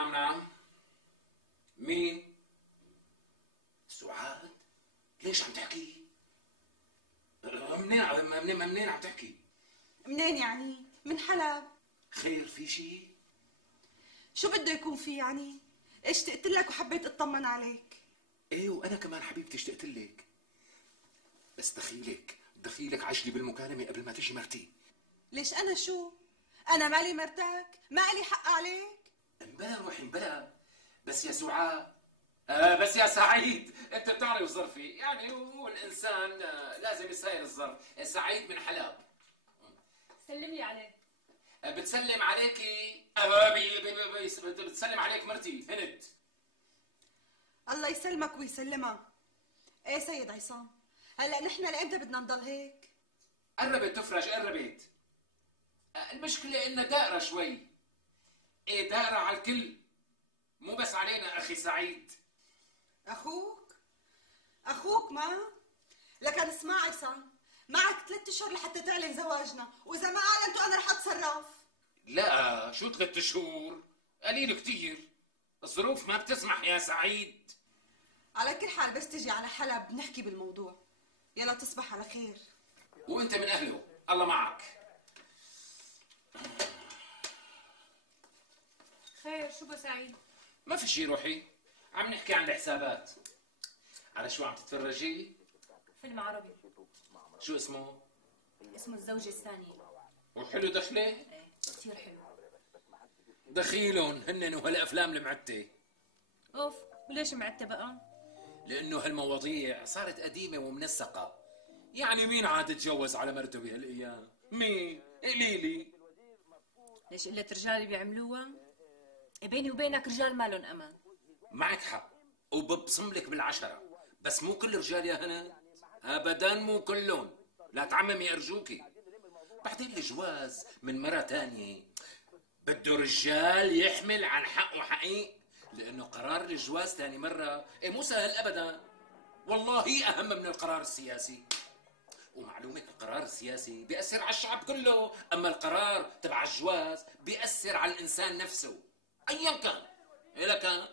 نعم نعم. مين؟ سعاد؟ ليش عم تحكي؟ منين عم تحكي؟ منين يعني؟ من حلب. خير في شيء؟ شو بده يكون في يعني؟ اشتقت لك وحبيت اطمن عليك. ايه وانا كمان حبيبتي اشتقت لك. بس دخيلك عجلي بالمكالمة قبل ما تجي مرتي. ليش انا شو؟ انا مالي مرتك؟ ما لي حق عليك؟ امبلا روحي امبلا. بس يا سعاد بس يا سعيد، انت بتعرف ظرفي، يعني هو الانسان لازم يساير الظرف. سعيد من حلب. سلم لي عليه. بتسلم عليكي بتسلم عليك مرتي هند. الله يسلمك ويسلمها. ايه سيد عصام، هلا نحن لامتى بدنا نضل هيك؟ قربت تفرج قربت. المشكلة انها دائرة شوي. ايه دائرة على الكل، مو بس علينا اخي سعيد. اخوك ما لكن اسمع عصام، معك 3 اشهر لحتى تعلن زواجنا، واذا ما اعلنتوا انا رح اتصرف. لا شو 3 شهور؟ قليل كتير، الظروف ما بتسمح يا سعيد. على كل حال بس تجي على حلب بنحكي بالموضوع. يلا تصبح على خير. وانت من اهله، الله معك. خير شو سعيد؟ ما في شي روحي، عم نحكي عن الحسابات. على شو عم تتفرجي؟ فيلم عربي. شو اسمه؟ اسمه الزوجة الثانية. وحلو دخله؟ ايه كثير حلو. دخيلهم هنن وهالافلام المعتة. اوف، وليش معتة بقى؟ لانه هالمواضيع صارت قديمة ومنسقة. يعني مين عاد تجوز على مرته بهالايام؟ مين؟ قليلي. ليش قلة رجال بيعملوها؟ بيني وبينك رجال مالن امان. معك حق، وببصملك بالعشرة، بس مو كل الرجال يا هنا، ابدا مو كلهم، لا تعممي ارجوكي. بعدين الجواز من مرة تانية بده رجال يحمل عن حقه حقيق، لانه قرار الجواز تاني مرة مو سهل ابدا، والله اهم من القرار السياسي. ومعلومك القرار السياسي بيأثر على الشعب كله، اما القرار تبع الجواز بيأثر على الانسان نفسه ايا كان. إلا كان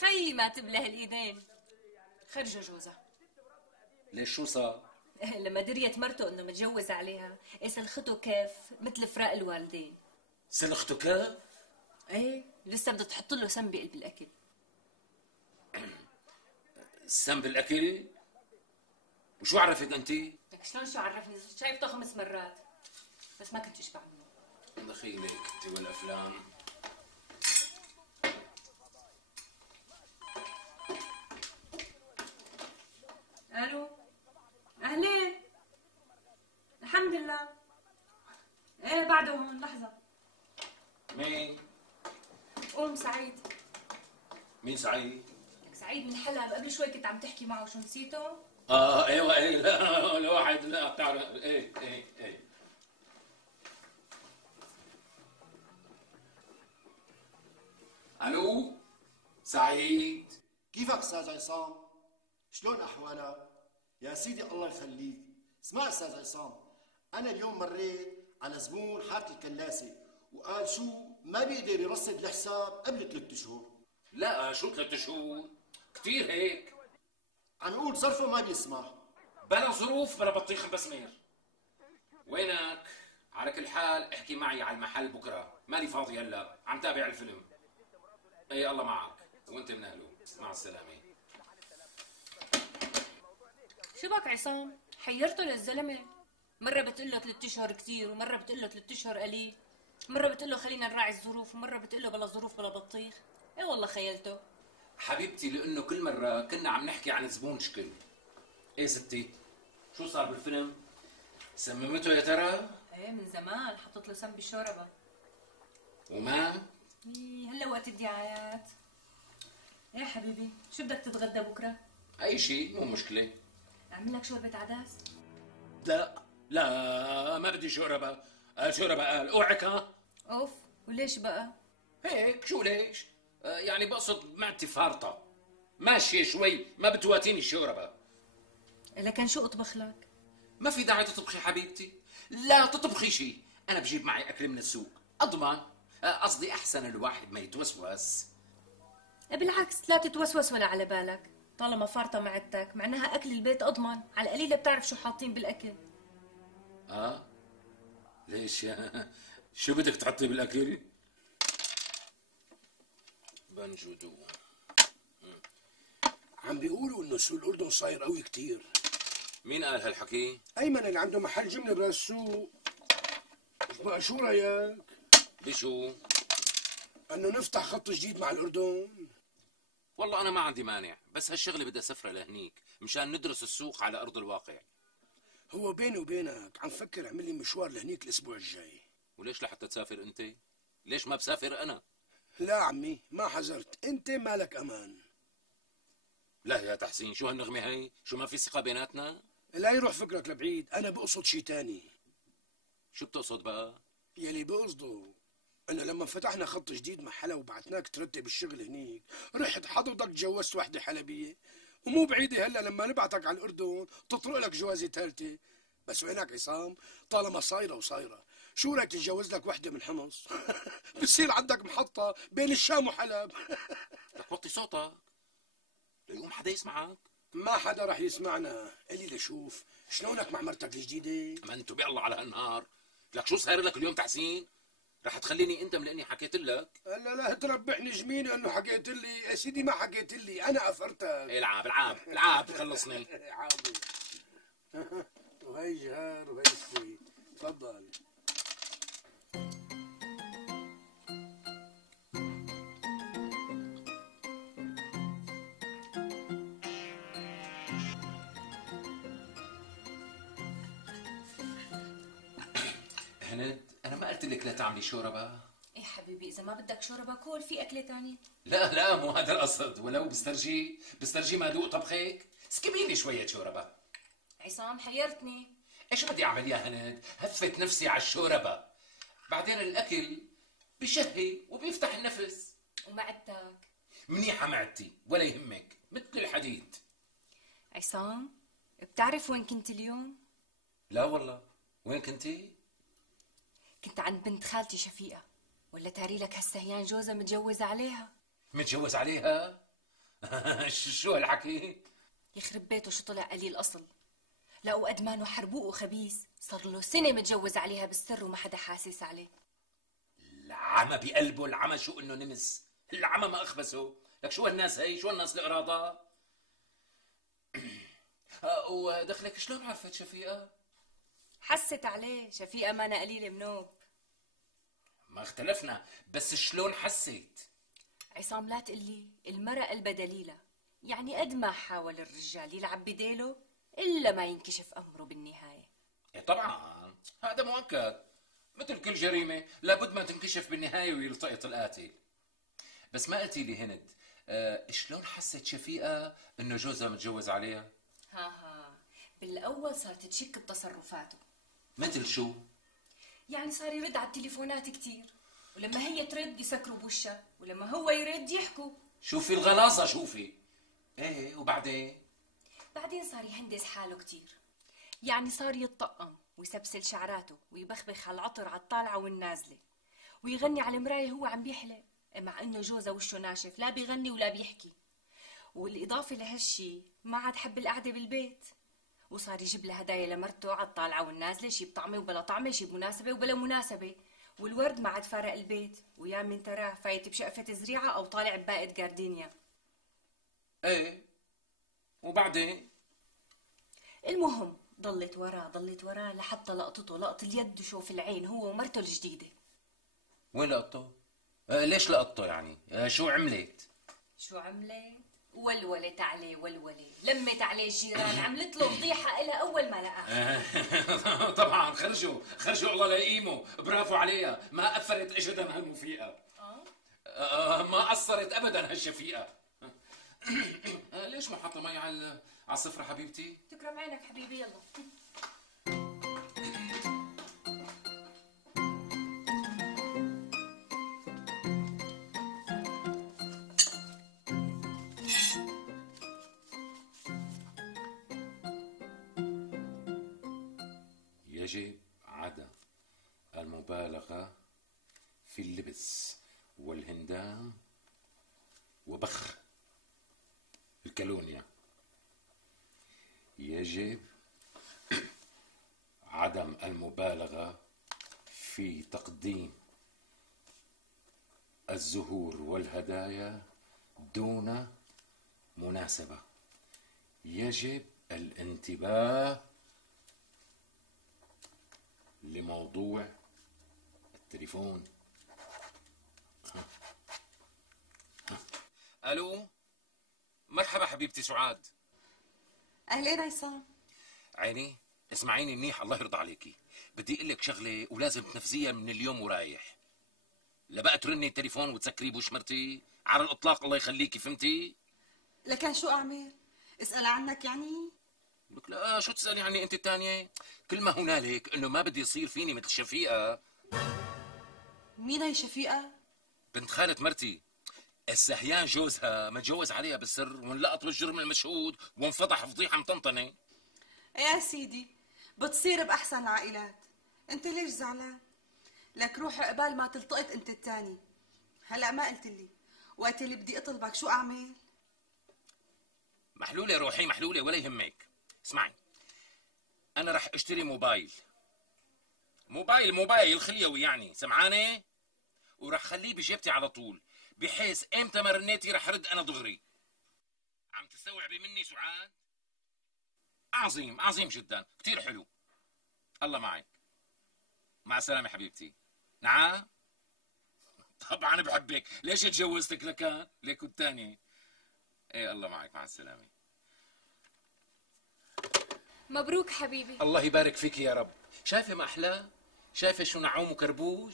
خي ما تبله الايدين. خرجوا جوزها. ليش شو صار؟ لما دريت مرته انه متجوز عليها، سلخته كيف مثل فراق الوالدين. سلخته كيف؟ ايه لسه بدها تحط له سم بقلب الاكل. سم بالاكل؟ وشو عرفك انت؟ لك شلون شو عرفني؟ شايفته 5 مرات بس ما كنت اشبع منه. دخيلك انت والافلام. الو، اهلين. الحمد لله. ايه بعده هون لحظة. مين؟ قوم سعيد. مين سعيد؟ لك سعيد من حلب، قبل شوي كنت عم تحكي معه، شو نسيته؟ ايوه لا الواحد لا بتعرف. ايه الو سعيد. كيفك استاذ عصام؟ شلون احوالك؟ يا سيدي الله يخليك. اسمع استاذ عصام، انا اليوم مريت على زبون حاره الكلاسه وقال شو ما بيقدر يرصد الحساب قبل 3 شهور. لا شو 3 شهور؟ كثير هيك. عم نقول ظرفه ما بيسمح. بلا ظروف بلا بطيخ بسمير. وينك؟ على كل حال احكي معي على المحل بكره، مالي فاضي هلا، عم تابع الفيلم. اي الله معك، وانت من اهله. مع السلامه. شو بك عصام؟ حيرته للزلمه. مره بتقول له 3 اشهر كثير، ومره بتقول له 3 اشهر قليل، مره بتقول له خلينا نراعي الظروف، ومره بتقول له بلا ظروف بلا بطيخ. ايه والله خيلته حبيبتي، لانه كل مره كنا عم نحكي عن زبون شكل. ايه ستي، شو صار بالفيلم؟ سممته يا ترى؟ ايه من زمان حطت له سم بالشوربه. وما؟ هلا وقت الدعايات. ايه حبيبي، شو بدك تتغدى بكره؟ اي شيء مو مشكله. اعمل لك شوربه عدس؟ لا ما بدي شوربه. شوربه قال اوعك. ها اوف، وليش بقى؟ هيك. شو ليش؟ يعني بقصد معدتي فارطه ماشيه شوي، ما بتواتيني الشوربه. لكن شو اطبخ لك؟ ما في داعي تطبخي حبيبتي، لا تطبخي شيء، انا بجيب معي اكل من السوق اضمن. قصدي أحسن الواحد ما يتوسوس. بالعكس، لا تتوسوس ولا على بالك. طالما فارطة معدتك معناها أكل البيت أضمن، على القليلة بتعرف شو حاطين بالأكل. ليش شو بدك تحطي بالأكل؟ بنجودو. عم بيقولوا انه سوق الاردن صاير قوي كتير. مين قال هالحكي؟ ايمن اللي عنده محل جبنه براس السوق. بقى شو رايك؟ بشو؟ انه نفتح خط جديد مع الاردن. والله أنا ما عندي مانع، بس هالشغلة بدها سفرة لهنيك مشان ندرس السوق على أرض الواقع. هو بيني وبينك عم فكر اعمل لي مشوار لهنيك الاسبوع الجاي. وليش لحتى تسافر أنت؟ ليش ما بسافر أنا؟ لا عمي ما حذرت، انت مالك امان. لا يا تحسين، شو هالنغمة هي؟ شو ما في ثقة بيناتنا؟ لا يروح فكرك لبعيد، انا بقصد شي تاني. شو بتقصد بقى؟ يلي بقصده انه لما فتحنا خط جديد مع حلا وبعتناك ترتب الشغل هنيك، رحت حضرتك تجوزت وحده حلبيه، ومو بعيده هلا لما نبعتك على الاردن تطرق لك جوازه ثالثه. بس وينك عصام؟ طالما صايره وصايره، شو رايك تتجوز لك وحده من حمص؟ بصير عندك محطه بين الشام وحلب. لك وطي صوتك ليقوم حدا يسمعك. ما حدا رح يسمعنا. قلي لشوف شلونك مع مرتك الجديده؟ ما انتو بالله على هالنهار. لك شو صاير لك اليوم تحسين؟ رح تخليني اندم لاني حكيت لك؟ لا تربحني جميني انه حكيت لي. يا سيدي ما حكيت لي، انا افرتك. العب العب العب خلصني. عابد. وهي جهار وهي سويت. تفضل. هند، انا ما قلت لك لا تعملي شوربه؟ إيه حبيبي، إذا ما بدك شوربة كول في أكلة تانية. لا مو هذا القصد، ولو بسترجي ما ادوق طبخك. سكبيني شويه شوربه. عصام حيرتني. ايش بدي اعمل يا هند؟ هفت نفسي على الشوربه. بعدين الاكل بشهي وبيفتح النفس. ومعدتك منيحه معدتي ولا يهمك، مثل الحديد. عصام، بتعرف وين كنت اليوم؟ لا والله، وين كنتي؟ كنت عند بنت خالتي شفيقة. ولا تاري لك هالسهيان جوزها متجوز عليها. متجوز عليها؟ شو هالحكي؟ يخرب بيته شو طلع قليل أصل. لا وقد ما انه حربوق وخبيث، صار له سنة متجوز عليها بالسر وما حدا حاسس عليه. العمى بقلبه، العمى شو انه نمس، العمى ما اخبسه. لك شو هالناس هي، شو هالناس القراضة؟ ودخلك شلون عرفت شفيقة؟ حست عليه، شفيقة مانا قليلة منوب. ما اختلفنا، بس شلون حسيت؟ عصام لا تقلي، المرأة قلبها دليلة. يعني قد ما حاول الرجال يلعب بديله إلا ما ينكشف أمره بالنهاية. إيه طبعا، هذا مؤكد. مثل كل جريمة لابد ما تنكشف بالنهاية ويلتقط القاتل. بس ما قلتي لي هند، شلون حست شفيقة انه جوزها متجوز عليها؟ بالأول صارت تشك بتصرفاته. مثل شو؟ يعني صار يرد على التليفونات كتير، ولما هي ترد يسكروا بوشها، ولما هو يرد يحكوا. شوفي الغلاظة، شوفي. ايه وبعدين صار يهندس حاله كتير. يعني صار يتطقم ويسبسل شعراته ويبخبخ على العطر على الطالعة والنازلة، ويغني على المراية هو عم بيحلق، مع انه جوزه وشه ناشف، لا بيغني ولا بيحكي. والإضافة لهالشي ما عاد حب القعدة بالبيت، وصار يجيب لها هدايا لمرته على الطالعة والنازلة، شي بطعمة وبلا طعمة، شي بمناسبة وبلا مناسبة. والورد ما عاد فارق البيت، ويا من تراه فايت بشقفة زريعة أو طالع بباقة جاردينيا. ايه وبعدين المهم ضلت وراه لحتى لقطته لقط اليد وشوف العين، هو ومرته الجديدة. وين لقطته؟ ليش لقطته يعني؟ شو عملت؟ ولولت عليه ولولة، لمت عليه الجيران، عملت له فضيحة إلى أول ما لقاها. طبعا خرجوا الله لا يقيموا، برافو عليها، ما أثرت أجدا هالمفيقة. ما قصرت أبدا هالشفيقة. ليش ما حاطة مي على الصفرة حبيبتي؟ تكرم عينك حبيبي، يلا. يجب عدم المبالغة في اللبس والهندام وبخ الكالونيا. يجب عدم المبالغة في تقديم الزهور والهدايا دون مناسبة. يجب الانتباه لموضوع التليفون. الو، مرحبا حبيبتي سعاد. اهلين عصام. عيني اسمعيني منيح الله يرضى عليكي، بدي اقول لك شغله ولازم تنفذيها من اليوم ورايح. لا بقى ترني التليفون وتسكريه بوشمرتي على الاطلاق، الله يخليكي، فهمتي؟ لكن شو اعمل؟ اسال عنك يعني؟ لك لا، شو تسالي عني انت الثانيه؟ كل ما هنالك انه ما بدي يصير فيني مثل شفيقه. مين هي شفيقه؟ بنت خالة مرتي. السهيان جوزها متجوز عليها بالسر وانلقط بالجرم المشهود وانفضح فضيحه مطنطنه. يا سيدي بتصير باحسن العائلات. انت ليش زعلان؟ لك روح قبال ما تلتقط انت التاني. هلا ما قلت لي وقت اللي بدي اطلبك شو اعمل؟ محلوله روحي محلوله ولا يهمك. اسمعي، انا رح اشتري موبايل خليوي يعني، سمعانه؟ ورح خليه بجيبتي على طول، بحيث امتى ما رنيتي رح رد انا دغري. عم تستوعبي مني سعاد؟ عظيم عظيم جدا، كتير حلو. الله معك. مع السلامه حبيبتي. نعم طبعا بحبك، ليش تجوزتك لكان ليك الثاني. ايه الله معك، مع السلامه. مبروك حبيبي. الله يبارك فيك يا رب. شايفه ما احلاه؟ شايفه شو نعوم وكربوج؟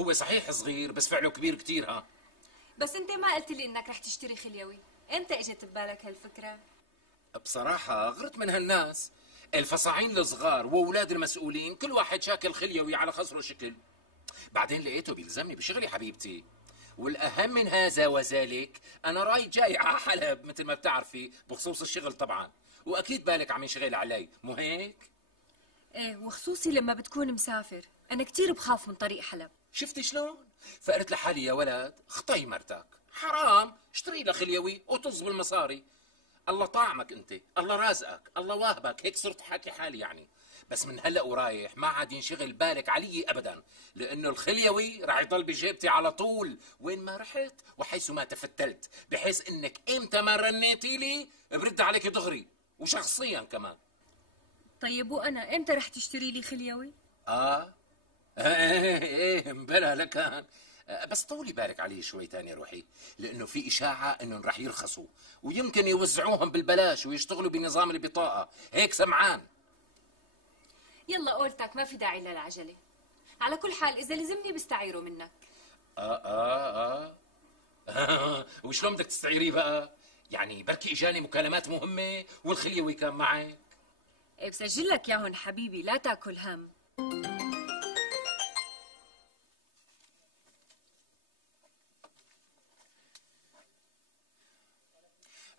هو صحيح صغير بس فعله كبير كتير. ها بس انت ما قلت لي انك رح تشتري خليوي، امتى اجت ببالك هالفكره؟ بصراحه غرت من هالناس الفصاعين الصغار واولاد المسؤولين، كل واحد شاكل خليوي على خصره شكل. بعدين لقيته بيلزمني بشغلي حبيبتي، والاهم من هذا وذلك انا رايح جاي على حلب مثل ما بتعرفي بخصوص الشغل طبعا، واكيد بالك عم ينشغل علي، مو هيك؟ ايه، وخصوصي لما بتكون مسافر، انا كتير بخاف من طريق حلب. شفتي شلون؟ فقلت لحالي يا ولد اخطي مرتك، حرام اشتري لها خليوي وطز بالمصاري. الله طاعمك انت، الله رازقك، الله واهبك، هيك صرت حاكي حالي يعني. بس من هلا ورايح ما عاد ينشغل بالك علي ابدا، لانه الخليوي راح يضل بجيبتي على طول وين ما رحت وحيث ما تفتلت، بحيث انك امتى ما رنيتي لي برد عليك دغري وشخصيا كمان. طيب وانا امتى رح تشتري لي خليوي؟ ايه مبلا لكان. بس طولي بالك عليه شوي تاني روحي، لانه في اشاعه انهم رح يرخصوا ويمكن يوزعوهم بالبلاش ويشتغلوا بنظام البطاقه، هيك سمعان. يلا قولتك ما في داعي للعجله. على كل حال اذا لزمني بستعيره منك. وشلون بدك تستعيريه بقى؟ يعني بركي اجاني مكالمات مهمه والخليوي كان معك. ايه بسجل لك ياهن حبيبي، لا تاكل هم.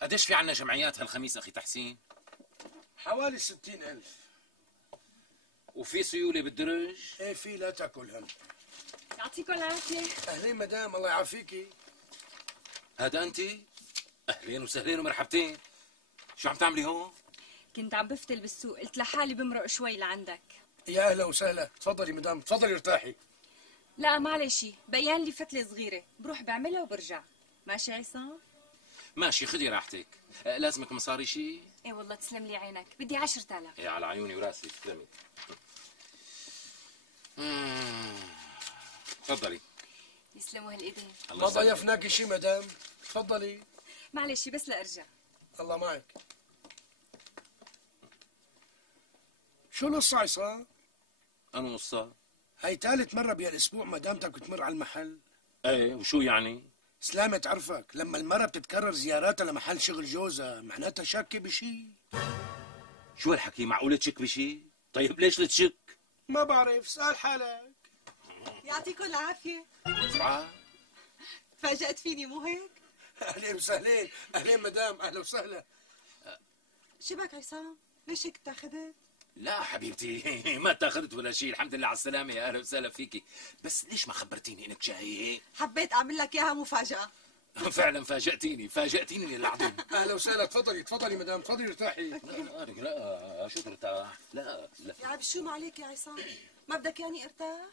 قديش في عنا جمعيات هالخميس اخي تحسين؟ حوالي 60,000. وفي سيوله بالدرج؟ ايه في، لا تاكل هم. يعطيكم العافيه. اهلين مدام، الله يعافيكي. هذا انت؟ اهلين وسهلين ومرحبتين. شو عم تعملي هون؟ كنت عم بفتل بالسوق، قلت لحالي بمرق شوي لعندك. يا اهلا وسهلا، تفضلي مدام، تفضلي ارتاحي. لا معلش، بقيان لي فتله صغيره بروح بعملها وبرجع. ماشي عصام؟ ماشي، خدي راحتك. لازمك مصاري شي؟ ايه والله تسلم لي عينك، بدي 10,000. ايه على عيوني وراسي، تسلمي. تفضلي. يسلموا هالايدين. ما ضيفناكي شي مدام، تفضلي. معلش بس لارجع. الله معك. شو القصة عصام؟ أنا قصة؟ هاي ثالث مرة بهالاسبوع مدامتك بتمر على المحل. ايه، وشو يعني؟ سلامة عرفك، لما المرة بتتكرر زياراتها لمحل شغل جوزها معناتها شاكة بشي. شو هالحكي، معقولة تشك بشي؟ طيب ليش لتشك؟ ما بعرف، سأل حالك. يعطيكم العافيه. سعاد؟ تفاجأت فيني مو هيك؟ اهلين وسهلين، اهلين مدام، اهلا وسهلا. شبك عصام؟ ليش هيك اتاخذت؟ لا حبيبتي ما تاخذت ولا شيء، الحمد لله على السلامة، يا أهلا وسهلا فيكي. بس ليش ما خبرتيني إنك جاية؟ حبيت اعمل لك اياها مفاجأة. فعلا فاجأتيني العظيم. اهلا وسهلا، تفضلي مدام، تفضلي ارتاحي. لا شو ترتاح؟ لا يا عيب شو ما عليك يا عصام، ما بدك ياني ارتاح؟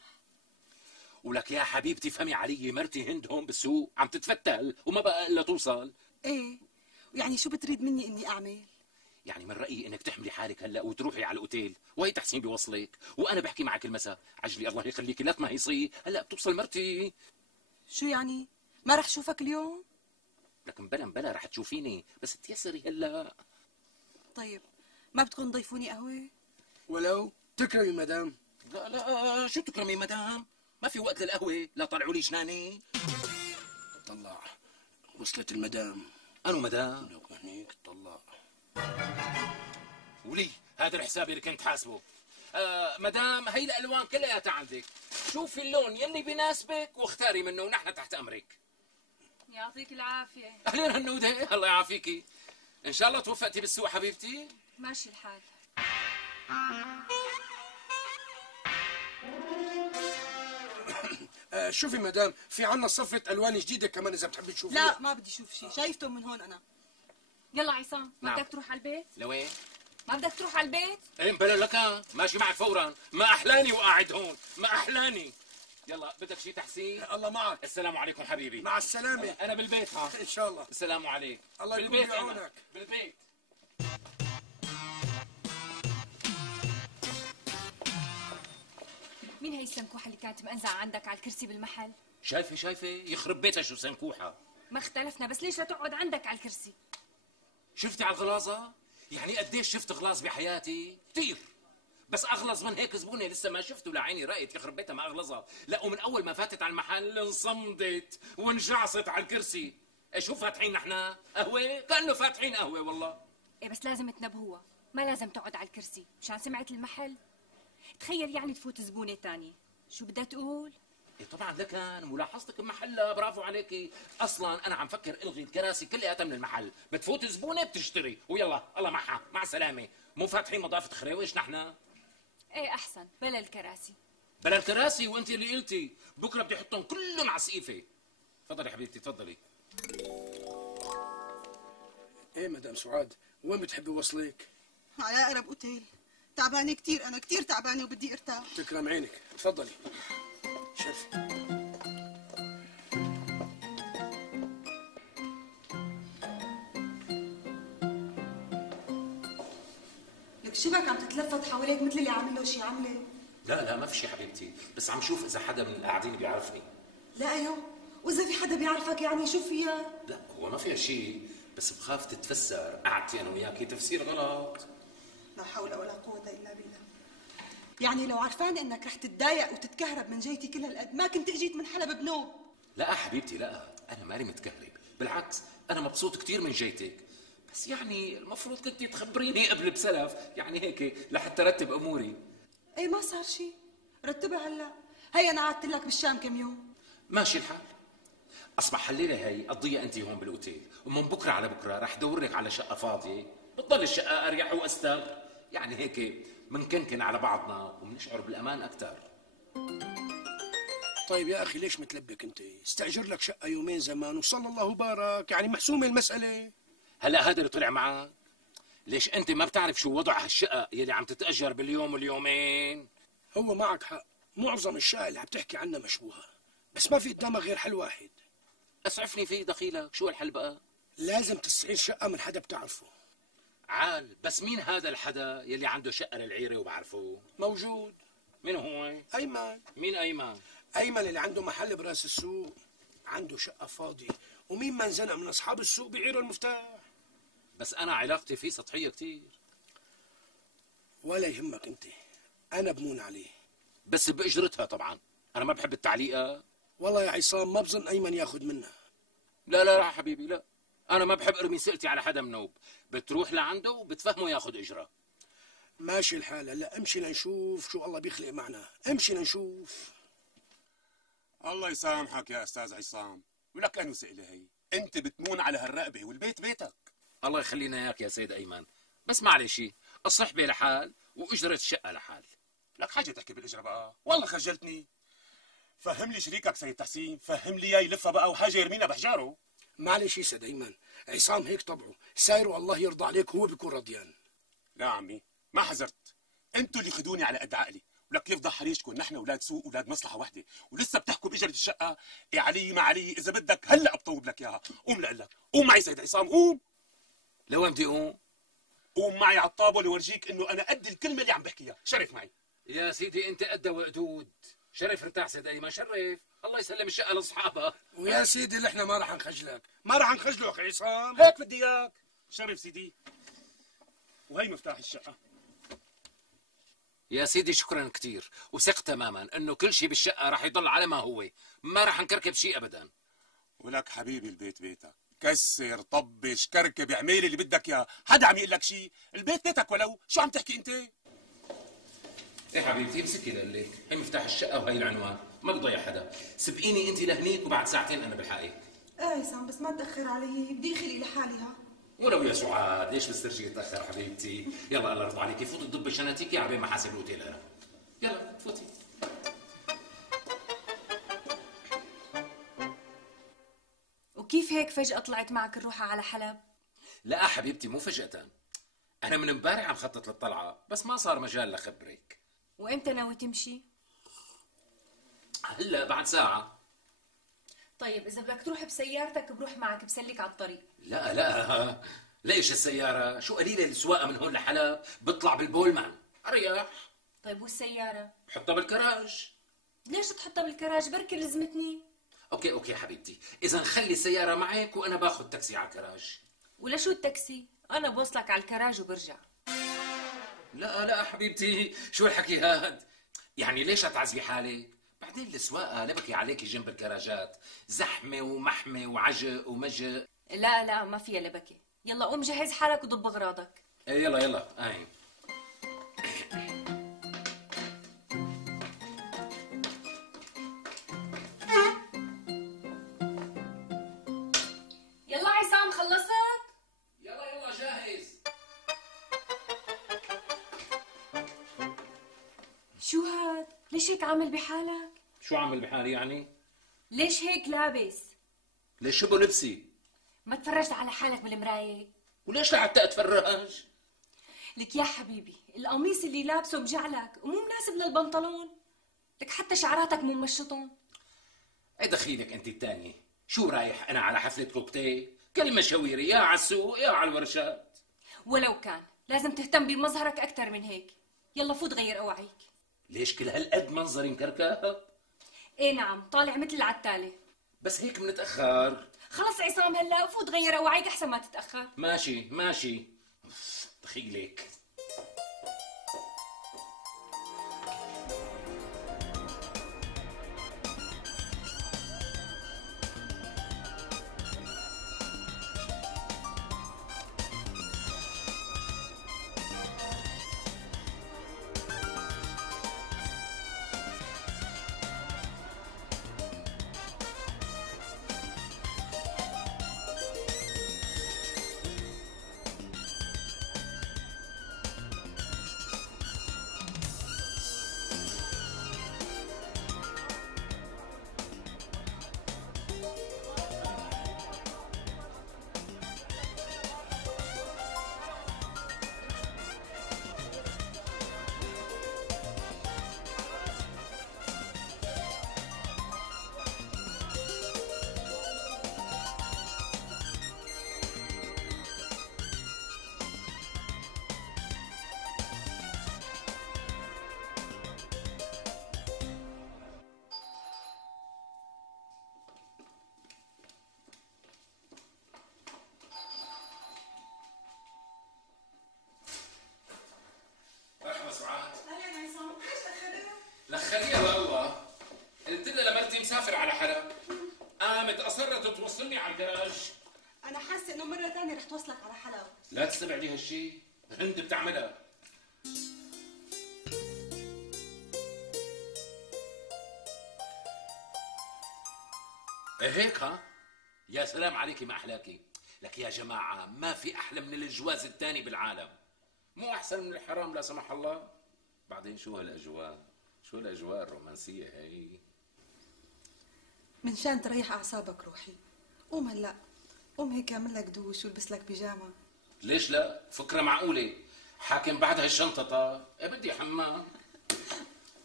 ولك يا حبيبتي فهمي علي، مرتي هند هون بالسوق عم تتفتل وما بقى الا توصل. ايه، يعني شو بتريد مني اني اعمل؟ يعني من رأيي انك تحملي حالك هلا وتروحي على الاوتيل، وهي تحسين بيوصلك وانا بحكي معك المساء. عجلي الله يخليكي لا تمهيصي، هلا بتوصل مرتي. شو يعني؟ ما رح شوفك اليوم؟ لكن بلا رح تشوفيني، بس تيسري هلا. طيب ما بدكم تضيفوني قهوة؟ ولو تكرمي مدام. لا شو تكرمي مدام؟ ما في وقت للقهوة، لا طلعوا لي جناني. طلع، وصلت المدام. أنا مدام؟ لو هنيك طلع. ولي هذا الحساب اللي كنت حاسبه. مدام هي الألوان كلياتها عندك، شوفي اللون يلي بيناسبك واختاري منه ونحن تحت أمرك. يعطيك العافية. أهلين هالنودة، الله يعافيكي. إن شاء الله توفقتي بالسوق حبيبتي. ماشي الحال. شوفي مدام، في عنا صفة ألوان جديدة كمان إذا بتحبي تشوفي. لا ما بدي اشوف شيء، شايفتهم من هون انا. يلا عصام، ما نعم. بدك تروح على البيت؟ لوين؟ ما بدك تروح على البيت؟ إيه بلا لك، ماشي معك فورا، ما أحلاني وقاعد هون، ما أحلاني. يلا بدك شي تحسين؟ الله معك. السلام عليكم حبيبي. مع السلامة. أنا بالبيت ها. إن شاء الله. السلام عليك. الله يكون بالبيت بعونك. أنا. بالبيت. مين هي السنكوحة اللي كانت مأنزعة عندك على الكرسي بالمحل؟ شايفة يخرب بيتها شو سنكوحة. ما اختلفنا، بس ليش لا تقعد عندك على الكرسي؟ شفتي على الغلاظة؟ يعني قديش شفت غلاظ بحياتي؟ كثير. بس اغلظ من هيك زبونه لسه ما شفته، لعيني رايت يخرب بيتها ما اغلظها. لا ومن اول ما فاتت على المحل انصمدت وانجعصت على الكرسي. ايش شو فاتحين نحن؟ قهوه؟ كانه فاتحين قهوه والله. ايه بس لازم تنبهوها، ما لازم تقعد على الكرسي مشان سمعة المحل. تخيل يعني تفوت زبونة تانية، شو بدها تقول؟ إيه طبعا لكن ملاحظتك بمحلها، برافو عليكي. اصلا انا عم فكر الغي الكراسي كلياتها من المحل، بتفوت زبونه بتشتري ويلا الله معها مع السلامه. مو فاتحين مضافه خريوش نحن. ايه احسن بلا الكراسي. بلا الكراسي، وانت اللي قلتي بكره بدي احطهم كلهم على سقيفه. تفضلي حبيبتي تفضلي. إيه مدام سعاد، وين بتحبي وصلك؟ على اقرب اوتيل، تعبانه كثير، انا كثير تعبانه وبدي ارتاح. تكرم عينك، تفضلي. شوفي. لك شبك عم تتلفت حواليك مثل اللي عامل له شي عمله؟ لا ما في شيء حبيبتي، بس عم شوف اذا حدا من القاعدين بيعرفني. لا ايوه، واذا في حدا بيعرفك يعني شو فيها؟ لا هو ما فيها شيء، بس بخاف تتفسر قعدتي انا وياكي تفسير غلط. لا حول ولا قوة الا بالله. يعني لو عرفان انك رح تتضايق وتتكهرب من جيتي كل هالقد ما كنت اجيت من حلب بنوب. لا حبيبتي لا، انا ماني متكهرب، بالعكس انا مبسوط كثير من جيتك. بس يعني المفروض كنتي تخبريني قبل بسلف، يعني هيك لحتى رتب اموري. ايه ما صار شي، رتبها هلا. هي انا قعدت لك بالشام كم يوم. ماشي الحال. اصبح هالليله هي قضيها انت هون بالاوتيل، ومن بكره على بكره رح دور لك على شقه فاضيه، بتضل الشقه اريح واستر، يعني هيك منكنكن على بعضنا وبنشعر بالامان اكثر. طيب يا أخي ليش متلبك أنت؟ استأجر لك شقة يومين زمان وصلى الله وبارك، يعني محسومة المسألة. هلا هذا اللي طلع معك؟ ليش انت ما بتعرف شو وضع هالشقه يلي عم تتاجر باليوم واليومين؟ هو معك حق، معظم الشقق اللي عم تحكي عنها مشبوهة، بس ما في قدامك غير حل واحد. اسعفني فيه دخيلك، شو الحل بقى؟ لازم تستعير شقة من حدا بتعرفه. عال، بس مين هذا الحدا يلي عنده شقه للعيره وبعرفه؟ موجود. مين هو؟ أيمن. مين ايمن؟ أيمن اللي عنده محل براس السوق، عنده شقة فاضية، ومين ما انزنق من أصحاب السوق بيعيروا المفتاح. بس انا علاقتي فيه سطحيه كثير. ولا يهمك أنت، أنا بمون عليه. بس باجرتها طبعا، انا ما بحب التعليقه. والله يا عصام ما بظن أيمن ياخذ منها. لا حبيبي لا، انا ما بحب ارمي سئلتي على حدا منوب، بتروح لعنده وبتفهمه ياخذ اجره. ماشي الحال، هلا امشي لنشوف شو الله بيخلق معنا، امشي لنشوف. الله يسامحك يا استاذ عصام، ولك انو سئله هي، انت بتمون على هالرقبه والبيت بيتك. الله يخلينا اياك يا سيد ايمن، بس معلش الصحبه لحال واجرة الشقة لحال. لك حاجه تحكي بالاجره بقى، والله خجلتني. فهم لي شريكك سيد تحسين، فهم لي اياه يلفها بقى وحاجه يرمينا بحجاره. معلش يا سيد ايمن، عصام هيك طبعه، ساير والله يرضى عليك هو بيكون رضيان. لا عمي ما حذرت، انتوا اللي خدوني على قد عقلي، ولك يفضح حريشكم نحن اولاد سوق اولاد مصلحه وحده، ولسه بتحكوا باجره الشقه. يا علي ما علي، اذا بدك هلا بطوب لك اياها. قوم لك، قوم معي سيد عصام، قوم. لوين بدي اقوم؟ قوم معي على الطابه لورجيك انه انا قد الكلمه اللي عم بحكيها. شرف معي. يا سيدي انت قد وقدود. شرف ارتاح سيد ايمن، شرف. الله يسلم الشقه لاصحابها. ويا سيدي اللي احنا ما رح نخجلك، ما رح نخجلك عصام. هيك بدي اياك. شرف سيدي. وهي مفتاح الشقه. يا سيدي شكرا كثير، وثق تماما انه كل شيء بالشقه رح يضل على ما هو، ما رح نكركب شيء ابدا. ولك حبيبي البيت بيتك، كسر طبش كركب اعمل اللي بدك اياه، حدا عم يقول لك شيء؟ البيت بيتك ولو شو عم تحكي انت؟ ايه حبيبتي امسكي لقلك، هي مفتاح الشقه وهي العنوان، ما بضيع حدا. سبقيني انت لهنيك وبعد ساعتين انا بلحقك. ايه عصام بس ما تاخر علي، بدي اخلي لحالي ها. ولو يا سعاد ليش بس ترجعي تاخر حبيبتي؟ يلا الله يرضى عليكي، فوتي تضبي شنطتك على بين ما حاسب الاوتيل انا. يلا فوتي. وكيف هيك فجأة طلعت معك الروحة على حلب؟ لا حبيبتي مو فجأة، انا من امبارح عم خطط للطلعه بس ما صار مجال لخبرك. وامتى ناوي تمشي؟ هلا بعد ساعه. طيب إذا بدك تروح بسيارتك بروح معك بسلك على الطريق. لا ليش السيارة؟ شو قليلة السواقة من هون لحلب؟ بطلع بالبولمان أريح. طيب والسيارة؟ حطها بالكراج. ليش تحطها بالكراج؟ بركي لزمتني. اوكي حبيبتي، إذا نخلي السيارة معك وأنا باخذ تاكسي على الكراج. ولا شو التاكسي؟ أنا بوصلك على الكراج وبرجع. لا حبيبتي، شو الحكي هاد؟ يعني ليش أتعذبي حالك؟ بعدين السواقة لبكي عليكي جنب الكراجات، زحمة ومحمة وعجق ومجق. لا ما فيها لبكي. يلا قوم جهز حالك وضب اغراضك. إيه يلا هاي. يلا عصام خلصت؟ يلا جاهز. شو هاد؟ ليش هيك عامل بحالك؟ شو عامل بحالي يعني؟ ليش هيك لابس؟ ليش شبه لبسي؟ ما تفرجت على حالك بالمراية؟ وليش لحتى اتفرج؟ لك يا حبيبي القميص اللي لابسه مجعلك ومو مناسب للبنطلون. لك حتى شعراتك مو ممشطون. ايه دخيلك انت الثانية؟ شو رايح انا على حفلة كوكتيل؟ كلمة شويرة يا على السوق يا على الورشات. ولو كان لازم تهتم بمظهرك اكثر من هيك. يلا فوت غير اواعيك. ليش كل هالقد منظري مكركب؟ ايه نعم طالع مثل العتالة. بس هيك منتأخر. خلص عصام هلا فوت غير اواعيك احسن ما تتأخر. ماشي دخيلك. لخليها والله، قلت لها لمرتي مسافر على حلب، قامت اصرت توصلني على الجراج. انا حاسه انه مره ثانيه رح توصلك على حلب. لا تستبعدي هالشيء، هند بتعملها. إيه هيك ها؟ يا سلام عليكي ما احلاكي. لك يا جماعه ما في احلى من الجواز الثاني بالعالم. مو احسن من الحرام لا سمح الله؟ بعدين شو هالاجواء؟ شو الاجواء الرومانسيه هي؟ من شان تريح اعصابك روحي. قوم هلا، قوم هيك اعمل لك دوش والبس لك بيجامه. ليش لا؟ فكره معقوله. حاكم بعد هالشنطه بدي حمام.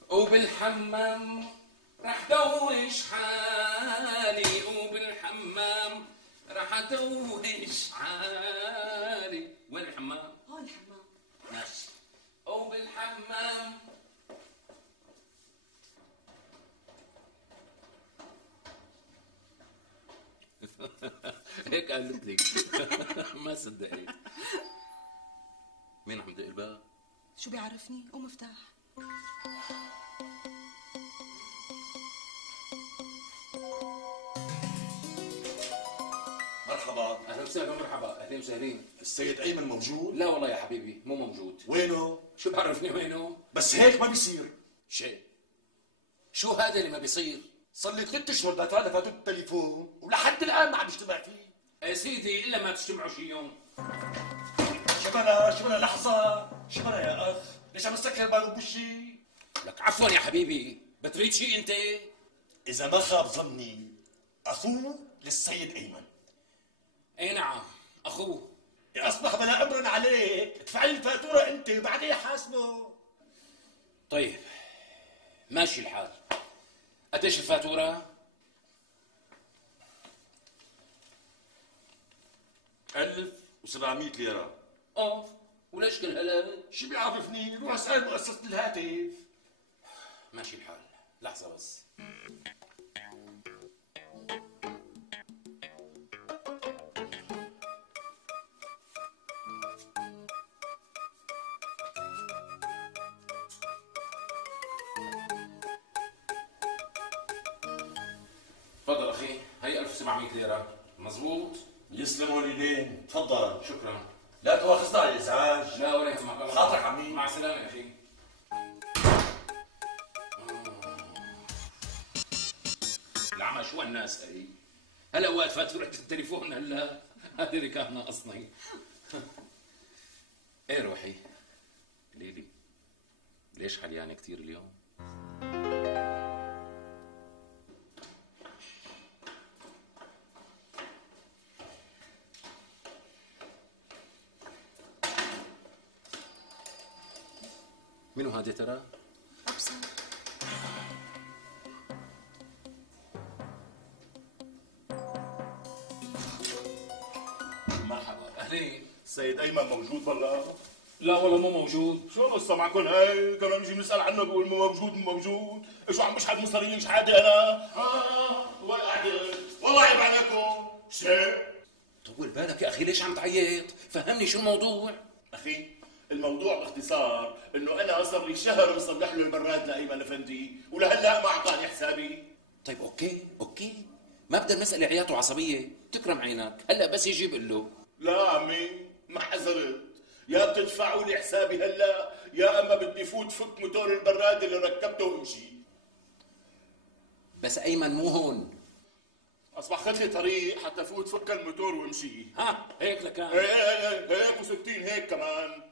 وبالحمام رح دوش حالي، وبالحمام رح دوش حالي. وين الحمام؟ هون الحمام. ماشي. وبالحمام هيك قالت لي. ما صدقت. مين عم دق الباب؟ شو بيعرفني؟ قوم افتح. مرحبا. اهلا وسهلا. مرحبا. اهلين وسهلين. السيد ايمن موجود؟ لا والله يا حبيبي مو موجود. وينه؟ شو بعرفني وينه؟ بس هيك ما بيصير. شيء. شو هذا اللي ما بيصير؟ صار لي 3 اشهر بتعرف فاتوره التليفون ولحد الان ما عم يجتمع فيه. يا سيدي الا ما تجتمعوا شي يوم. شبنا لحظه، شبنا يا اخ، ليش عم تسكر الباب بوشي؟ لك عفوا يا حبيبي، بتريد شي انت؟ اذا ما خاب ظني اخوه للسيد ايمن. اي نعم اخوه. اصبح بلا امر عليك، ادفع لي الفاتوره انت وبعدين حاسبه. طيب ماشي الحال. قديش الفاتوره؟ 1700 ليره. اوف. وليش كل هلا؟ شو بيعرفني؟ روح اسال مؤسسه الهاتف. ماشي الحال. لحظه بس. تفضل اخي، هي 1700 ليره مزبوط؟ يسلم والدين، تفضل. شكرا. لا تواخذنا على الازعاج. لا ولا يهمك. خاطرك عمي. مع السلامه يا اخي. العمى شو الناس هي؟ هلا وقت فاتورة التليفون هلا هذا اللي كان ناقصني. ايه روحي ليلي، ليش حليانة كثير اليوم؟ منو هذه ترى؟ ابصر. مرحبا. اهلين. السيد ايمن موجود ولا؟ لا والله مو موجود. شو القصه معكم هاي؟ كنا نجي نسال عنه بيقول مو موجود مو موجود. شو عم بشحد مصاريين شحاتي انا؟ ولا قاعد والله عيب عليكم. شيء طول بالك يا اخي، ليش عم تعيط؟ فهمني شو الموضوع. اخي الموضوع باختصار انه انا صار لي شهر مصلح له البراد لايمن افندي ولهلا ما اعطاني حسابي. طيب اوكي ما بدها المسألة عياط وعصبية. تكرم عينك، هلا بس يجي بقول له. لا عمي ما حذرت، يا بتدفعوا لي حسابي هلا يا اما بدي فوت فك موتور البراد اللي ركبته وامشي. بس ايمن مو هون. اصبح خذ لي طريق حتى فوت فك الموتور وامشي. ها هيك لكان. هيك وستين هيك كمان.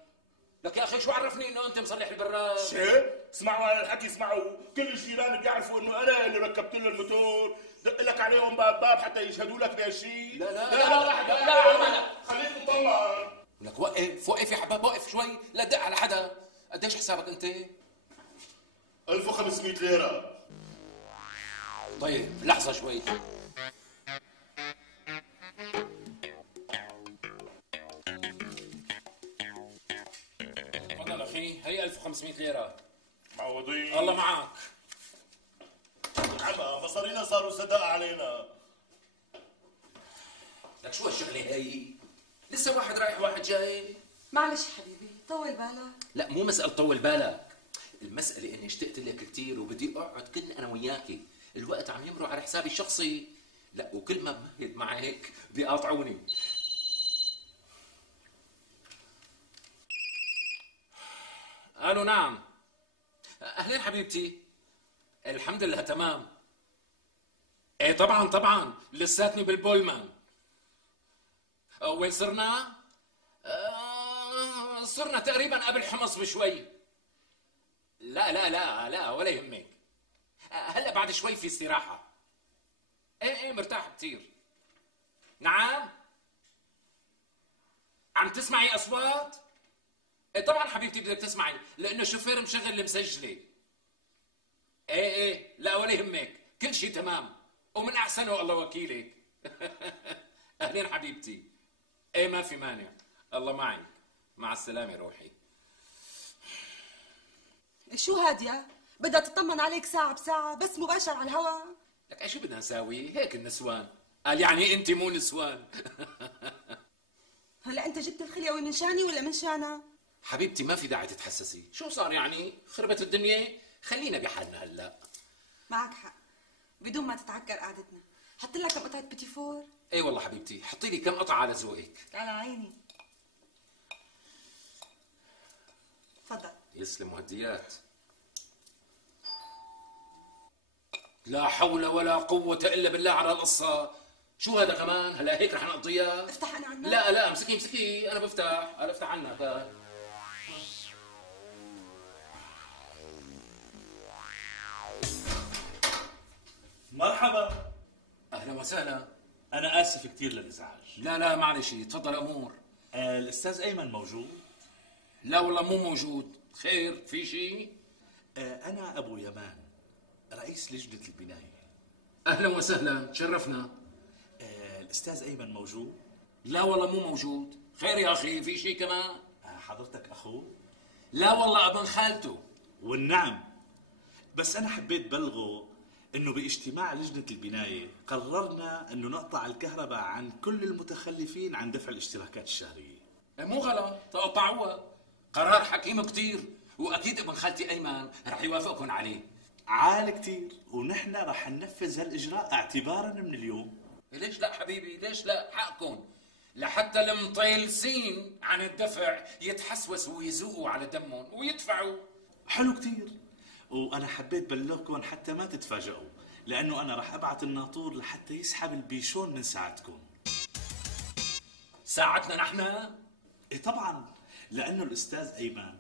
لك يا اخي شو عرفني انه انت مصلح البراد؟ شيء اسمعوا على الحكي، اسمعوا كل الجيران بيعرفوا انه انا اللي ركبت له الموتور. دق لك عليهم باب حتى يشهدوا لك بهالشيء. لا خليك مطلع. لك وقف يا حباب، وقف شوي لا تدق على حدا. قديش حسابك انت؟ 1500 ليره. طيب لحظة شوي. تفضل اخي، هي 1500 ليرة. معوضين. الله معك. عمى مصارينا صاروا صدقة علينا. لك شو هالشغلة هي؟ لسه واحد رايح واحد جاي. معلش حبيبي، طول بالك. لا مو مسألة طول بالك، المسألة اني اشتقت لك كثير وبدي اقعد كن انا وياكي. الوقت عم يمرق على حسابي الشخصي. لا وكل ما بمهد معك بيقاطعوني. الو نعم. اهلين حبيبتي. الحمد لله تمام. ايه طبعا لساتني بالبولمان. وين صرنا؟ صرنا تقريبا قبل حمص بشوي. لا لا لا لا ولا يهمك، هلا بعد شوي في استراحة. ايه مرتاح كتير. نعم، عم تسمعي أصوات؟ إيه طبعا حبيبتي بدك تسمعي، لأنه الشوفير مشغل المسجلة. ايه لا ولا يهمك، كل شيء تمام ومن أحسنه الله وكيلك. أهلين حبيبتي. ايه ما في مانع، الله معك. مع السلامة روحي. شو هادية؟ بدها تطمن عليك ساعة بساعة بس مباشر على الهواء. لك ايش بدنا نساوي؟ هيك النسوان. قال يعني انت مو نسوان. هلا انت جبت الخليوي من شاني ولا من شانا؟ حبيبتي ما في داعي تتحسسي، شو صار يعني؟ خربت الدنيا؟ خلينا بحالنا هلا. معك حق، بدون ما تتعكر قعدتنا. حط لك كم قطعة بيتي فور؟ اي والله حبيبتي، حطي لي كم قطعة على ذوقك. على عيني. تفضل. يسلم وهديات. لا حول ولا قوة إلا بالله على القصة. شو هذا كمان؟ هلا هيك رح نقضيها؟ افتح أنا عنك. لا لا امسكي أنا بفتح. أنا افتح عنك. مرحبا. أهلا وسهلا. أنا آسف كثير للإزعاج. لا لا معلش، تفضل أمور. الأستاذ أيمن موجود؟ لا والله مو موجود. خير في شيء؟ أنا أبو يمان، رئيس لجنة البناية. أهلا وسهلا، تشرفنا. الأستاذ أيمن موجود؟ لا والله مو موجود. خير يا أخي، في شيء كمان؟ حضرتك أخوه؟ لا والله ابن خالته. والنعم، بس أنا حبيت بلغه إنه باجتماع لجنة البناية قررنا إنه نقطع الكهرباء عن كل المتخلفين عن دفع الاشتراكات الشهرية. مو غلط، تقطعوها. قرار حكيم كتير، وأكيد ابن خالتي أيمن رح يوافقكم عليه. عال كتير، ونحن رح ننفذ هالإجراء اعتبارا من اليوم. ليش لا حبيبي، ليش لا؟ حقكم. لحتى المطيلسين عن الدفع يتحسوسوا ويزوقوا على دمهم ويدفعوا. حلو كتير، وأنا حبيت بلغكم حتى ما تتفاجئوا، لأنه أنا رح أبعت الناطور لحتى يسحب البيشون من ساعتكم. ساعتنا نحن؟ إيه طبعا، لأنه الأستاذ أيمن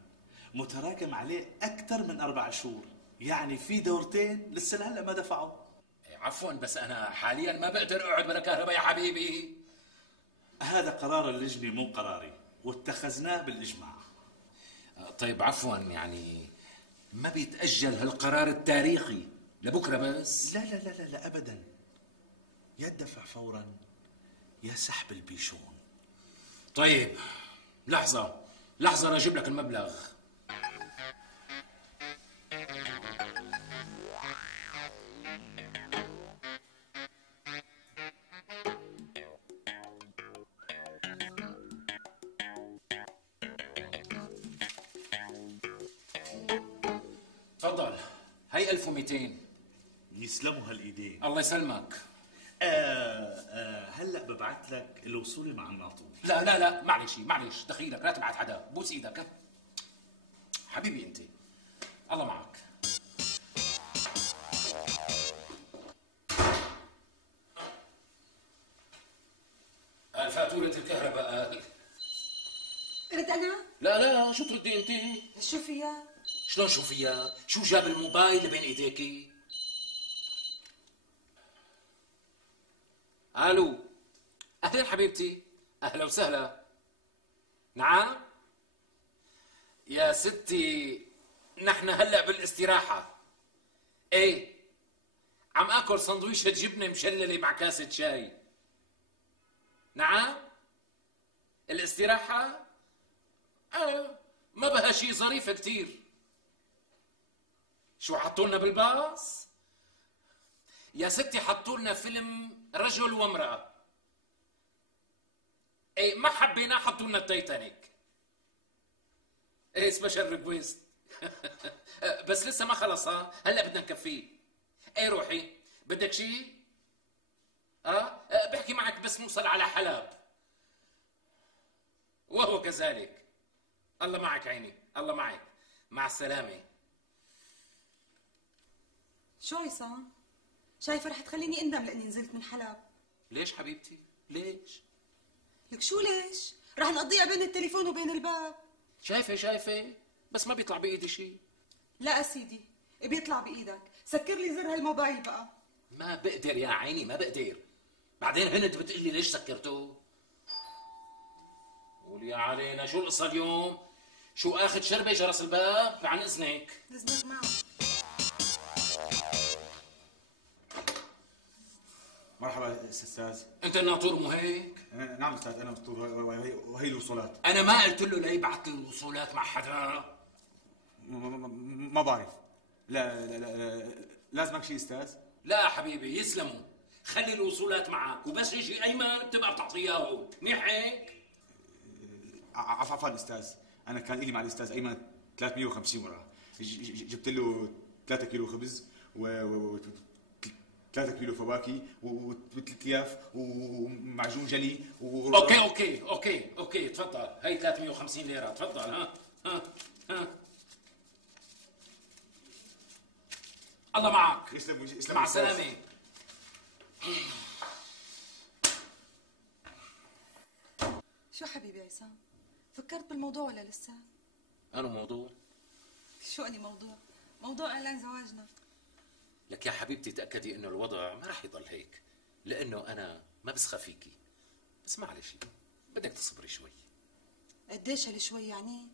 متراكم عليه أكثر من 4 شهور، يعني في دورتين لسه لهلا ما دفعوا. عفوا بس أنا حاليا ما بقدر أقعد بلا كهرباء يا حبيبي. هذا قرار اللجنة مو قراري، واتخذناه بالإجماع. طيب عفوا، يعني ما بيتأجل هالقرار التاريخي لبكرة بس؟ لا لا لا لا, لا أبدا، يا الدفع فورا يا سحب البيشون. طيب لحظة أنا أجيب لك المبلغ. تفضل، هي 1200. يسلموا هالإيدين. الله يسلمك. هلأ ببعث لك الوصولي مع الناطور. لا لا لا معلش دخيلك، لا تبعت حدا، بوس ايدك. حبيبي انت، الله معك. فاتورة الكهرباء. رد أنا؟ لا لا، شو تردي انت؟ شو فيها؟ شلون شو فيها؟ شو جاب الموبايل بين ايديكي؟ الو، اهلا حبيبتي، اهلا وسهلا. نعم يا ستي، نحن هلا بالاستراحة. ايه، عم اكل سندويشة جبنة مشللة مع كاسة شاي. نعم الاستراحة ما بها شي، ظريفة كتير. شو حطولنا بالباص؟ يا ستي حطولنا فيلم رجل وامرأة. ايه ما حبينا، حطولنا التايتانيك. ايه سبيشال ريكويست. بس لسه ما خلص، هلا بدنا نكفيه. ايه روحي، بدك شي؟ بحكي معك بس نوصل على حلب. وهو كذلك. الله معك عيني، الله معك. مع السلامة. شو عصام؟ شايفة رح تخليني اندم لاني نزلت من حلب. ليش حبيبتي؟ ليش؟ لك شو ليش؟ رح نقضيها بين التليفون وبين الباب. شايفه بس ما بيطلع بايدي شيء. لا سيدي، بيطلع بايدك. سكر لي زر هالموبايل بقى. ما بقدر يا عيني، ما بقدر. بعدين هند بتقلي ليش سكرته؟ قولي علينا شو القصه اليوم؟ شو اخذ شربة جرس الباب؟ عن اذنك. اذنك معه. مرحبا استاذ. انت الناطور مو هيك؟ نعم استاذ، انا مسطور وهي الوصولات. انا ما قلت له ليبعث لي الوصولات مع حدا؟ ما بعرف. لا لازمك شيء استاذ؟ لا حبيبي يسلموا، خلي الوصولات معك وبس يجي ايمن بتبقى بتعطياه. منيح هيك؟ عفوا استاذ، انا كان لي مع الاستاذ ايمن 350 ورقه. جبت له 3 كيلو خبز و 3 كيلو فواكه و3000 ومعجون جلي اوكي تفضل. هي 350 ليره، تفضل. ها الله معك. يسلم مع السلامه. شو حبيبي عصام، فكرت بالموضوع ولا لسه؟ أنا موضوع؟ شو أني موضوع إعلان زواجنا. لك يا حبيبتي تأكدي إنه الوضع ما راح يضل هيك، لأنه أنا ما بسخى فيكي، بس معلش بدك تصبري شوي. قديش هالشوي يعني؟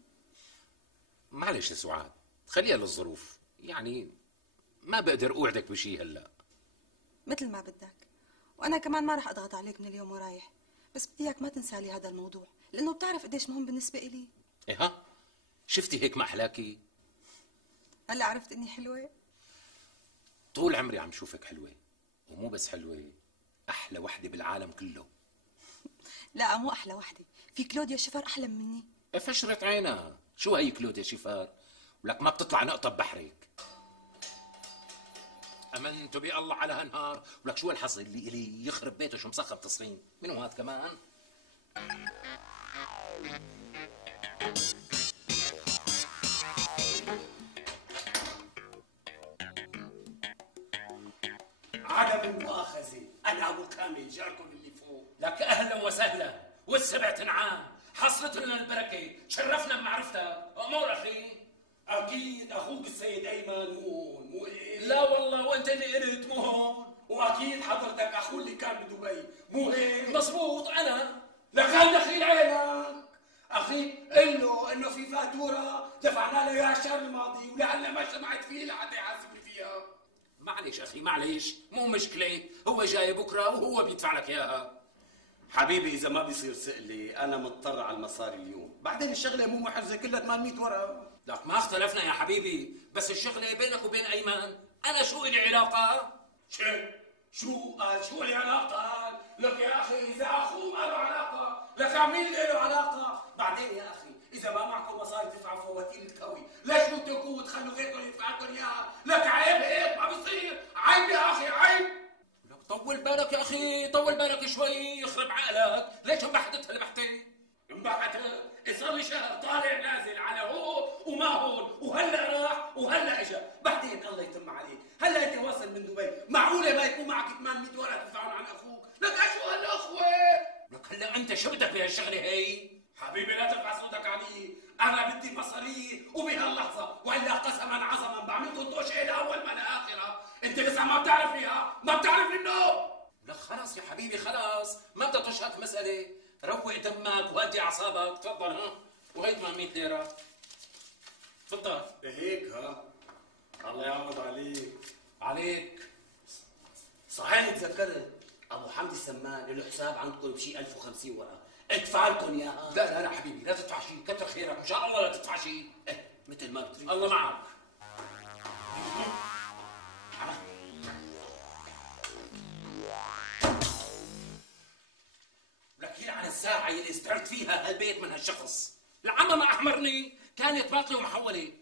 معلش يا سعاد، خليها للظروف، يعني ما بقدر أوعدك بشي هلا. مثل ما بدك، وأنا كمان ما راح أضغط عليك من اليوم ورايح، بس بدي إياك ما تنسى لي هذا الموضوع، لأنه بتعرف قديش مهم بالنسبة إلي. إيه ها؟ شفتي هيك ما أحلاكي؟ هلا عرفت إني حلوة؟ طول عمري عم شوفك حلوة، ومو بس حلوة، أحلى وحدة بالعالم كله. لا مو أحلى وحدة، في كلوديا شفر أحلى مني. فشرت عينها، شو هي كلوديا شفار؟ ولك ما بتطلع نقطة ببحرك. امنت بالله على هالنهار، ولك شو الحظ اللي الي يخرب بيته شو مسخر تصريم. منو هاد كمان؟ عدم المؤاخذة، أنا أبو كامل جاركم اللي فوق. لك أهلا وسهلا، والسبع تنعام، حصلت لنا البركة، شرفنا بمعرفتك. أمور أخي. أكيد أخوك السيد أيمن مو إيه؟ لا والله، وأنت اللي قلت مو هون. وأكيد حضرتك أخوه اللي كان بدبي، مو هيك؟ مزبوط أنا. لك هل دخيل عينك؟ أخي قل له إنه في فاتورة دفعنا له إياها الشهر الماضي ولعلنا ما اجتمعت فيه لحتى يحاسبني فيها. معلش أخي معلش، مو مشكلة، هو جاي بكرة وهو بيدفع لك إياها. حبيبي إذا ما بيصير سئلي أنا مضطر على المصاري اليوم، بعدين الشغلة مو محرزة كلها 800 ورقة. لك ما اختلفنا يا حبيبي، بس الشغلة بينك وبين أيمن، أنا شو إلي علاقة؟ شو قال؟ شو لي علاقة؟ لك يا أخي إذا أخوه ما له علاقة، لك مين اللي له علاقة؟ بعدين يا أخي إذا ما معكم مصاري تدفعوا فواتير الكوي، ليش تتركوه وتخلوا غيركم يدفع لكم إياها؟ لك عيب هيك ما بصير، عيب يا أخي عيب. طول بالك يا أخي، طول بالك شوي، يخرب عقلك، ليش انبحثت هالبحثة؟ انبحثت؟ صار لي شهر طالع نازل على هون وما هون، وهلا راح وهلا اجى، بعدين الله يتم عليك، هلا انت واصل من دبي، معقوله ما يكون معك 800 ورقه تدفعون عن اخوك؟ لك شو هالاخوه؟ لك هلا انت شو بدك بهالشغله هي؟ حبيبي لا ترفع صوتك علي، انا بدي مصاري وبهاللحظه، والا قسما عظما بعملكم توشيه لاول ما لاخره، انت لسه ما بتعرف فيها، ما بتعرف انه. لك خلاص يا حبيبي خلاص، ما بدها تشهد مساله، روق دمك وهدي اعصابك، تفضل. ها وهي 800 ليره، تفضل. هيك ها، الله يعوض عليك. صحيح تذكرت ابو حمد السمان له حساب عندكم بشي 1050 ورقه، ادفع لكم اياها. لا حبيبي لا تدفع شيء، كتر خيرك ان شاء الله لا تدفع شيء. مثل ما بتريد. الله معك. لك عن الساعة اللي استعرت فيها هالبيت من هالشخص، العمى ما أحمرني، كانت باطلة ومحولة.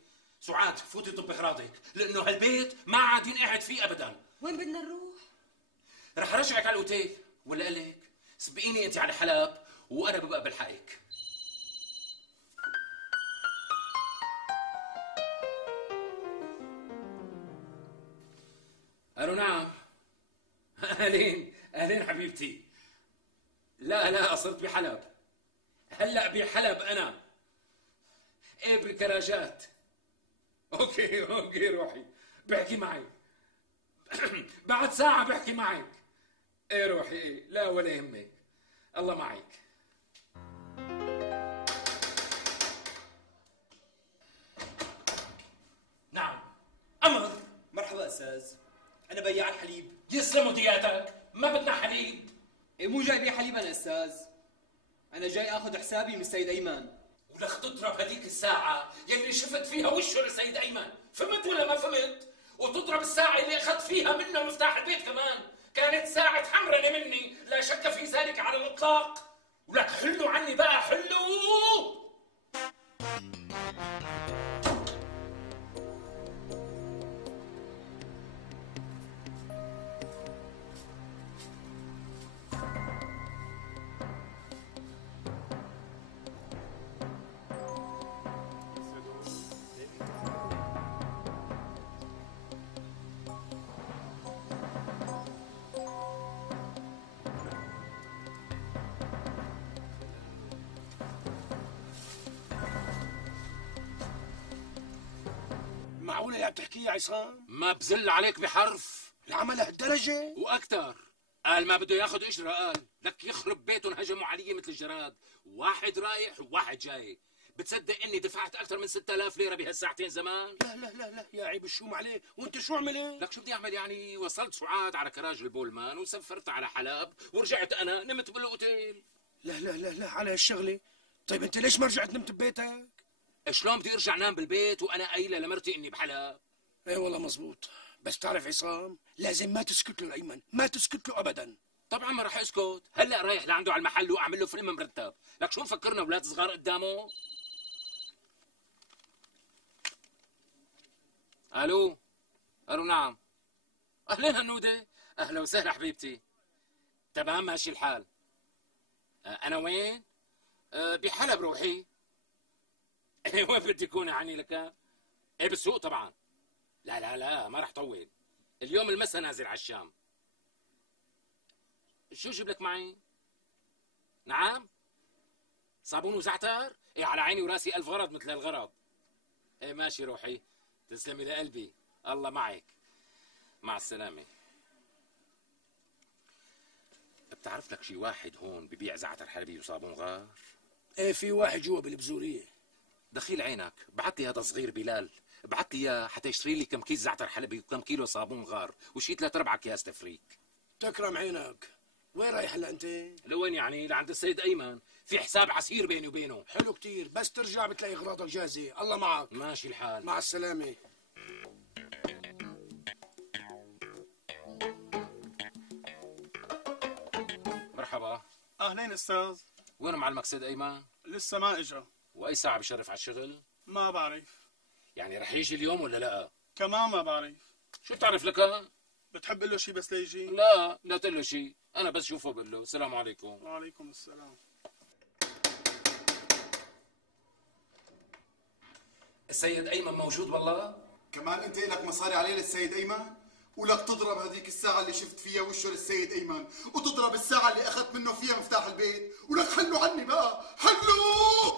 سعاد فوتي طب اغراضك، لأنه هالبيت ما عاد ينقعد فيه أبدا. وين بدنا نروح؟ رح رجعك على الأوتيل، ولا قلك سبقيني أنت على حلب وأنا ببقى بلحقك. ألو نعم. أهلين حبيبتي. لا صرت بحلب، هلأ بحلب أنا. ايه بكراجات. اوكي روحي بحكي معك. بعد ساعة بحكي معك. ايه روحي، ايه لا ولا يهمك، الله معك. نعم أمر. مرحبا أستاذ، أنا بياع الحليب. يسلموا دياتك، ما بدنا حليب. إيه مو جاي بيع حليب أنا أستاذ، أنا جاي آخذ حسابي من السيد أيمن. ولك تضرب هذيك الساعة يلي شفت فيها وشه لسيد أيمن، فهمت ولا ما فهمت؟ وتضرب الساعة اللي أخذت فيها منه مفتاح البيت كمان، كانت ساعة حمرنة مني لا شك في ذلك على الإطلاق. ولك حلوا عني بقى، حلوا. معقولة يا بتحكي يا عصام؟ ما بزل عليك بحرف. العمل لهالدرجة؟ وأكثر. قال ما بده ياخذ اجره، قال لك يخرب بيتهم هجموا علي مثل الجراد، واحد رايح وواحد جاي. بتصدق اني دفعت اكثر من 6000 ليره بهالساعتين زمان؟ لا يا عيب الشوم عليه، وانت شو عملت؟ لك شو بدي اعمل يعني؟ وصلت سعاد على كراج البولمان وسافرت على حلب ورجعت انا نمت بالاوتيل. لا على هالشغلة. طيب انت ليش ما رجعت نمت ببيتك؟ شلون بدي ارجع نام بالبيت وانا قايله لمرتي اني بحلب؟ ايه والله مزبوط، بس تعرف عصام لازم ما تسكت له لايمن، ما تسكت له ابدا. طبعا ما راح اسكت، هلا رايح لعنده على المحل واعمل له فيلم مرتب. لك شو مفكرنا اولاد صغار قدامه؟ الو نعم. اهلين هنوده، اهلا وسهلا حبيبتي. تمام ماشي الحال. انا وين؟ بحلب روحي. وين بدي اكون يعني لك؟ ايه بالسوق طبعا. لا ما راح طول، اليوم المسا نازل على الشام. شو جيب لك معي؟ نعم صابون وزعتر؟ ايه على عيني وراسي، الف غرض مثل الغرض. ايه ماشي روحي، تسلمي لقلبي، الله معك، مع السلامة. بتعرف لك شي واحد هون ببيع زعتر حلبي وصابون غار؟ ايه في واحد جوا بالبزورية. دخيل عينك، بعت لي هذا صغير بلال، بعت لي اياه حتى يشتري لي كم كيس زعتر حلبي وكم كيلو صابون غار وشي 3-4 اكياس تفريك. تكرم عينك. وين رايح هلا انت؟ لوين يعني؟ لعند السيد ايمن، في حساب عسير بيني وبينه. حلو كتير، بس ترجع بتلاقي اغراضك جاهزة. الله معك. ماشي الحال، مع السلامة. مرحبا. اهلين استاذ. وين معلمك سيد ايمن؟ لسه ما اجا. واي ساعة بشرف على الشغل؟ ما بعرف. يعني رح يجي اليوم ولا لا؟ كمان ما بعرف. شو بتعرف لك؟ بتحب له شي بس ليجي؟ لا تقول له شيء، انا بس شوفه بقول له السلام عليكم. وعليكم السلام. السيد ايمن موجود والله؟ كمان انت لك مصاري عليه للسيد ايمن؟ ولك تضرب هذيك الساعة اللي شفت فيها وشه للسيد ايمن، وتضرب الساعة اللي اخذت منه فيها مفتاح البيت، ولك حلوا عني بقى، حلوا!